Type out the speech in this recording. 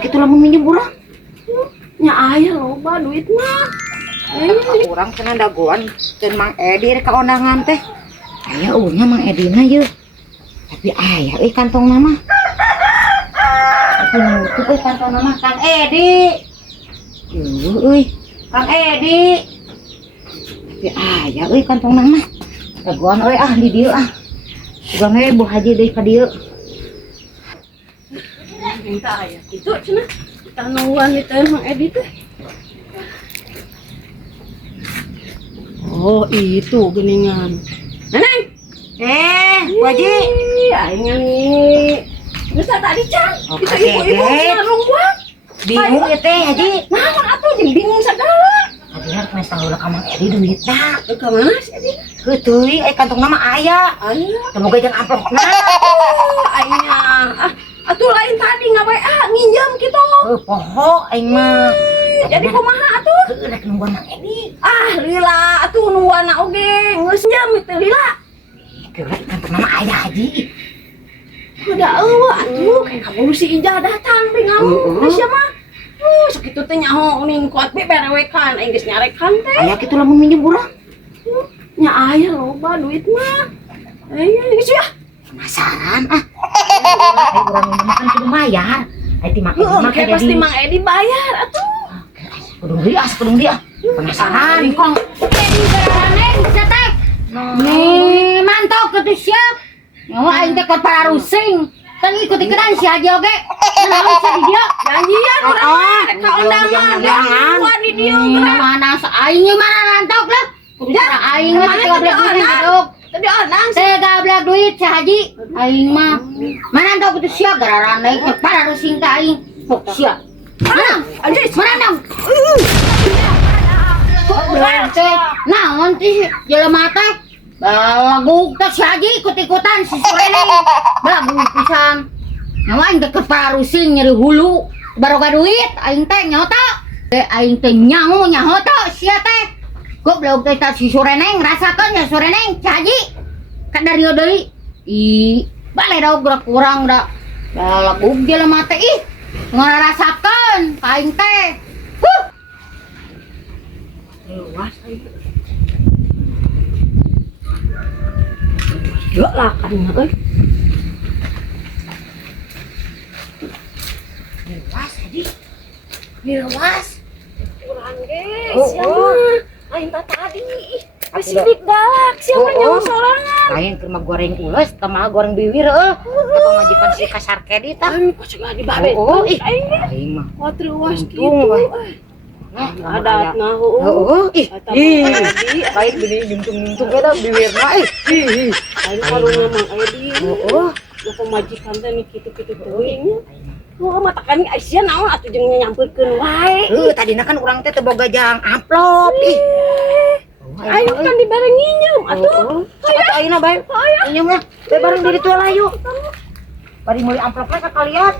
Kita lah meminjam orang. Nya aya loba duit mah. Urang cenah dagoan ceun Mang Edi rek kaondangan teh. Aya uhnya Mang Edina yeuh. Tapi aya kantong nama. Tapi nutup kantong nama Kang Edi. Yeuh Kang Edi. Tapi aya kantong nama. Dagoan di dieu ah. Udah ge Bu Haji deui ka dieu. Minta aya kitu cenah. Tanuan itu Mang Edi teh. Oh, itu geningan. Neneng. Bu Haji. Aing nih. Bisa tadi Cang. Oh, Kita ibu-ibu ngarung gua. Bingung ya teh Haji. Naon atuh jeung bingung sagala. Tadi harus ngasih tahu ka Mang Edi duitna. Ke mana sih Edi? Teuy kantong nama aya. Aya. Teu boga jeung amplopna. Aingnya. Atuh lain tadi WA nginjem gitu. Poho aing mah. Jadi kumaha atuh? Rek nungguan Mang Edi. Lila atuh nungguana oge. Geus jam itu lila. Geus kantong nama aya Haji. Udah atuh kayak kamu si Ijah datang teh ngamu. Geus mah. Sakitu teh nyaho ning kuat be berewekan aing geus nyarekan teh. Aya kitu lah meminjam urang. Nya aya loba duit mah. Aya geus ya. Penasaran ah. Ai urang mah kan kudu bayar. Ai ti Mang Edi mah Oke, pasti Mang Edi bayar atuh. Kudung dia. Penasaran kong. Edi garaneng cetek. Nih mantau kitu siap. Nyawa aing teh keur pararusing. Kan ikut-ikutan si Haji oge. Naon sa di dieu? Janjian urang mah rek kaundangan. Gua di dieu gerak. Mana sa aing mana rantok lah. Kudu cara aing mah teh goblok duit aduk. Tadi onang Teh goblok duit si Haji. Aing mah mana rantok kitu siap gararan aing keur pararusing ka aing. Pok siap. Mana? Anjis, mana nang? Naon teh jelema teh? Balagug teh si Haji ikut-ikutan si Surene. Balagug pisan. Nyawa aing teh keparusing nyeri hulu. Baroga duit aing teh nyota. Teh aing teh nyangu nyaho teh sia teh. Goblok teh si Surene ngarasakeun ya Surene si Haji. Kadario deui. Ih, bale daug gerak kurang da. Balagug jelema teh ih. Ngarasakeun ka aing teh. luas aing. Dua lah kan euy. Luas Haji. Luas. Kurang ge siapa? Aing tadi. Sidik galak siapa nyawa sorangan. Lain keur mah goreng ules, teu mah goreng biwir heuh. Teu majikan si kasar kedi tah. Aing pas enggak dibabe. Aing mah. Watriwas kitu. Nah, Adat nahu. Baik gini nyuntung-nyuntung eta biwirna Aing karunya Mang Edi. Lu pemajikan teh nih kitu-kitu teuing. Mata kan Aisyah naon atuh jeung nyampeurkeun wae. Tadina kan urang teh teu boga jang amplop. Aing kan dibareng nginjem atuh. Atuh ayeuna bae. Nginjem lah. Bae bareng di ditu lah yuk. Bari meuli amplopna ka kalian.